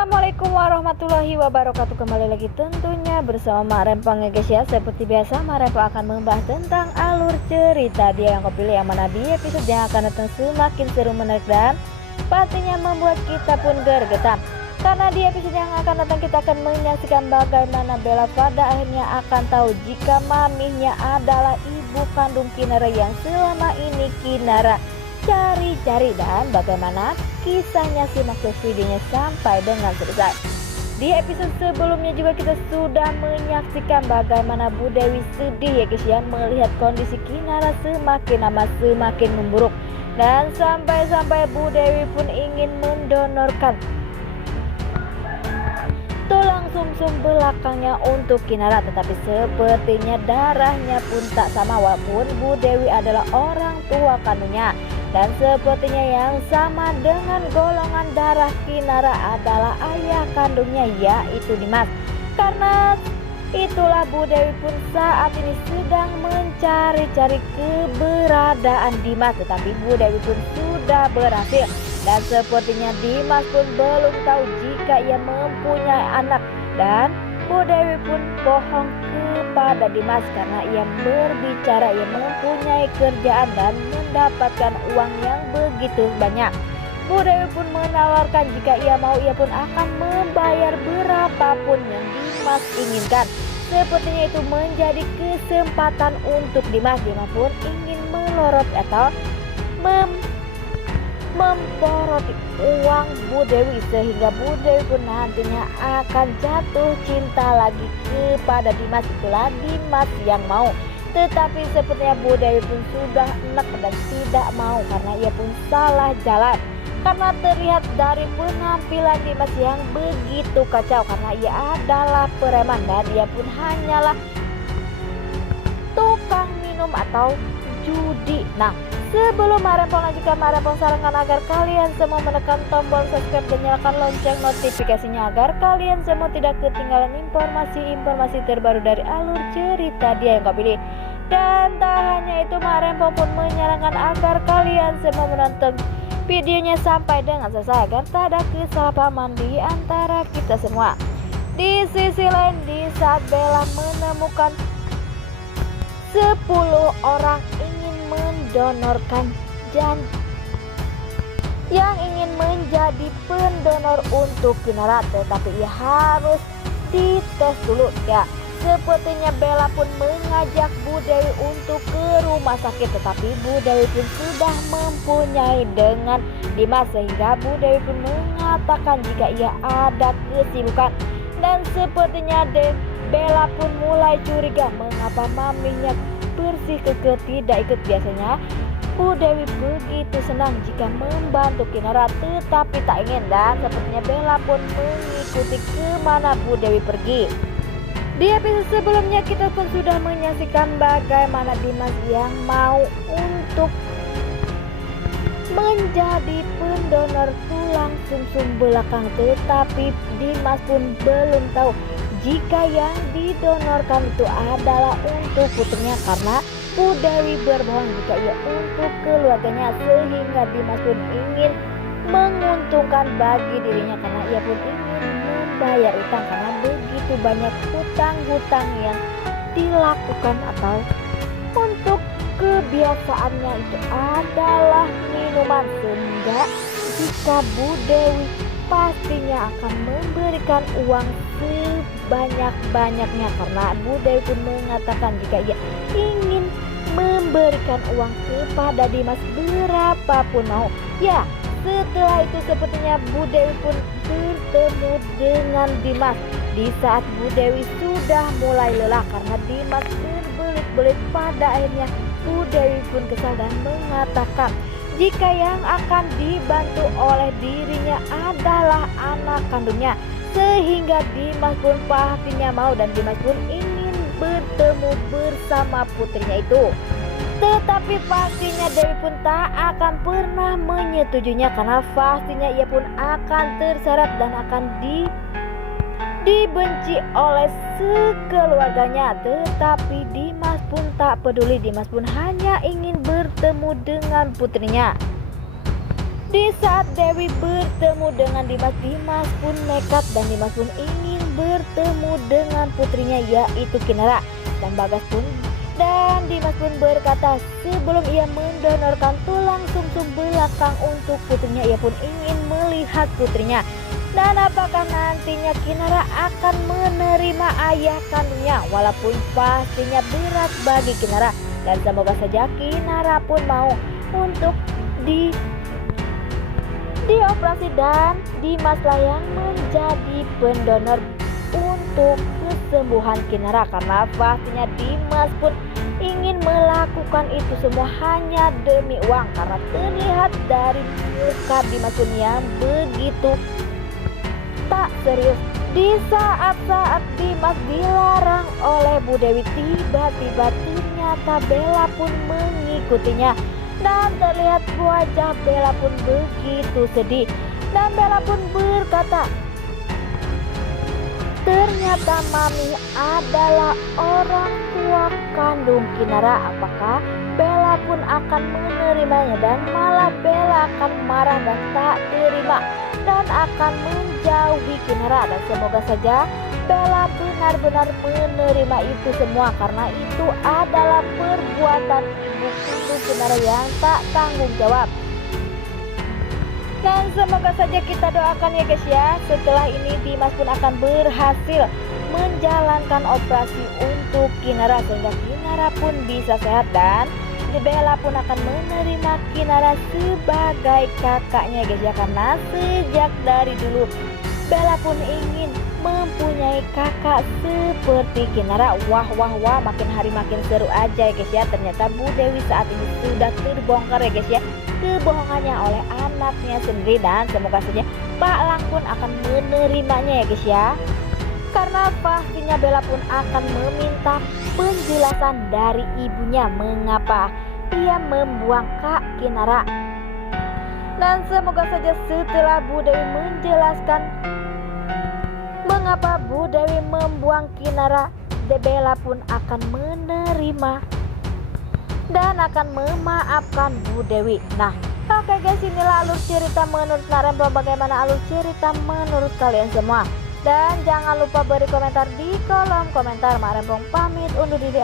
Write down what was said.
Assalamualaikum warahmatullahi wabarakatuh. Kembali lagi tentunya bersama Mak Rempang ya guys ya. Seperti biasa Mak Rempang akan membahas tentang alur cerita dia yang kau pilih, yang mana di episode yang akan datang semakin seru, menarik dan pastinya membuat kita pun gergetan. Karena di episode yang akan datang kita akan menyaksikan bagaimana Bella pada akhirnya akan tahu jika maminya adalah ibu kandung Kinara yang selama ini Kinara cari-cari, dan bagaimana kisahnya. Simak terus videonya sampai dengan selesai. Di episode sebelumnya juga kita sudah menyaksikan bagaimana Bu Dewi sedih ya guys ya, melihat kondisi Kinara semakin lama semakin memburuk, dan sampai-sampai Bu Dewi pun ingin mendonorkan tulang sumsum belakangnya untuk Kinara, tetapi sepertinya darahnya pun tak sama, walaupun Bu Dewi adalah orang tua kandungnya. Dan sepertinya yang sama dengan golongan darah Kinara adalah ayah kandungnya, yaitu Dimas. Karena itulah Bu Dewi pun saat ini sedang mencari-cari keberadaan Dimas, tetapi Bu Dewi pun sudah berhasil. Dan sepertinya Dimas pun belum tahu jika ia mempunyai anak, dan Bu Dewi pun bohong kepada Dimas karena ia berbicara ia mempunyai kerjaan dan mendapatkan uang yang begitu banyak. Bu Dewi pun menawarkan jika ia mau ia pun akan membayar berapapun yang Dimas inginkan. Sepertinya itu menjadi kesempatan untuk Dimas. Dimas pun ingin melorot atau memporoti uang Bu Dewi, sehingga Bu Dewi pun nantinya akan jatuh cinta lagi kepada Dimas. Itulah Dimas yang mau. Tetapi sepertinya Bu Dewi pun sudah enak dan tidak mau karena ia pun salah jalan. Karena terlihat dari penampilan Dimas yang begitu kacau, karena ia adalah preman dan ia pun hanyalah tukang minum atau judi. Nah, sebelum Mak Rempang lanjutkan, Mak Rempang sarankan agar kalian semua menekan tombol subscribe dan nyalakan lonceng notifikasinya agar kalian semua tidak ketinggalan informasi-informasi terbaru dari alur cerita dia yang kau pilih. Dan tak hanya itu, Mak Rempang pun menyarankan agar kalian semua menonton videonya sampai dengan selesai agar tak ada kesalahpahaman di antara kita semua. Di sisi lain, di saat Bella menemukan 10 orang mendonorkan yang ingin menjadi pendonor untuk Kinara, tetapi ia harus dites dulu ya. Sepertinya Bella pun mengajak Bu Dewi untuk ke rumah sakit, tetapi Bu Dewi pun sudah mempunyai dengan Dimas, sehingga Bu Dewi pun mengatakan jika ia ada kesibukan. Dan sepertinya Bella pun mulai curiga mengapa maminya bersih keke tidak ikut. Biasanya Bu Dewi begitu senang jika membantu Kinara, tetapi tak ingin, dan sepertinya Bella pun mengikuti kemana Bu Dewi pergi. Di episode sebelumnya kita pun sudah menyaksikan bagaimana Dimas yang mau untuk menjadi pendonor tulang sumsum belakang, tetapi Dimas pun belum tahu jika yang didonorkan itu adalah untuk putrinya, karena Bu Dewi berbohong jika ia untuk keluarganya, sehingga Dimas pun ingin menguntungkan bagi dirinya karena ia pun ingin membayar utang, karena begitu banyak hutang-hutang yang dilakukan atau untuk kebiasaannya itu adalah minuman, sehingga jika Bu Dewi pastinya akan memberikan uang sebanyak-banyaknya, karena Bu Dewi pun mengatakan jika ia ingin memberikan uang kepada Dimas berapapun mau. Ya, setelah itu sepertinya Bu Dewi pun bertemu dengan Dimas. Di saat Bu Dewi sudah mulai lelah karena Dimas berbelit-belit, pada akhirnya Bu Dewi pun kesal dan mengatakan jika yang akan dibantu oleh dirinya adalah anak kandungnya, sehingga Dimas pun pastinya mau dan Dimas pun ingin bertemu bersama putrinya itu. Tetapi pastinya Dewi pun tak akan pernah menyetujuinya, karena pastinya ia pun akan terseret dan akan dibenci oleh sekeluarganya. Tetapi Dimas pun tak peduli, Dimas pun hanya ingin bertemu dengan putrinya. Di saat Dewi bertemu dengan Dimas, Dimas pun nekat dan Dimas pun ingin bertemu dengan putrinya yaitu Kinara. Dan Dimas pun berkata sebelum ia mendonorkan tulang sumsum belakang untuk putrinya, ia pun ingin melihat putrinya. Dan apakah nantinya Kinara akan menerima ayah kandungnya, walaupun pastinya berat bagi Kinara. Dan semoga saja Kinara pun mau untuk dioperasi dan Dimas lah yang menjadi pendonor untuk kesembuhan Kinara, karena pastinya Dimas pun ingin melakukan itu semua hanya demi uang, karena terlihat dari muka Dimas pun yang begitu tak serius. Di saat-saat Dimas dilarang oleh Bu Dewi, tiba-tiba ternyata Bella pun mengikutinya. Dan terlihat wajah Bella pun begitu sedih. Dan Bella pun berkata, ternyata Mami adalah orang tua kandung Kinara. Apakah Bella pun akan menerimanya? Dan malah Bella akan marah dan tak terima dan akan menjauhi Kinara. Dan semoga saja Bella benar-benar menerima itu semua, karena itu adalah perbuatan ibu kandung Kinara yang tak tanggung jawab. Dan semoga saja kita doakan ya guys ya, setelah ini Dimas pun akan berhasil menjalankan operasi untuk Kinara sehingga Kinara pun bisa sehat, dan Bella pun akan menerima Kinara sebagai kakaknya guys ya, karena sejak dari dulu Bella pun ingin mempunyai kakak seperti Kinara. Wah, makin hari makin seru aja ya guys ya. Ternyata Bu Dewi saat ini sudah terbongkar ya guys ya, kebohongannya oleh anaknya sendiri. Dan semoga saja Pak Lang pun akan menerimanya ya guys ya, karena pastinya Bella pun akan meminta penjelasan dari ibunya mengapa ia membuang Kak Kinara. Dan semoga saja setelah Bu Dewi menjelaskan mengapa Bu Dewi membuang Kinara, Bella pun akan menerima dan akan memaafkan Bu Dewi. Nah, oke guys, inilah alur cerita menurut Narempong. Bagaimana alur cerita menurut kalian semua? Dan jangan lupa beri komentar di kolom komentar. Narempong pamit undur diri.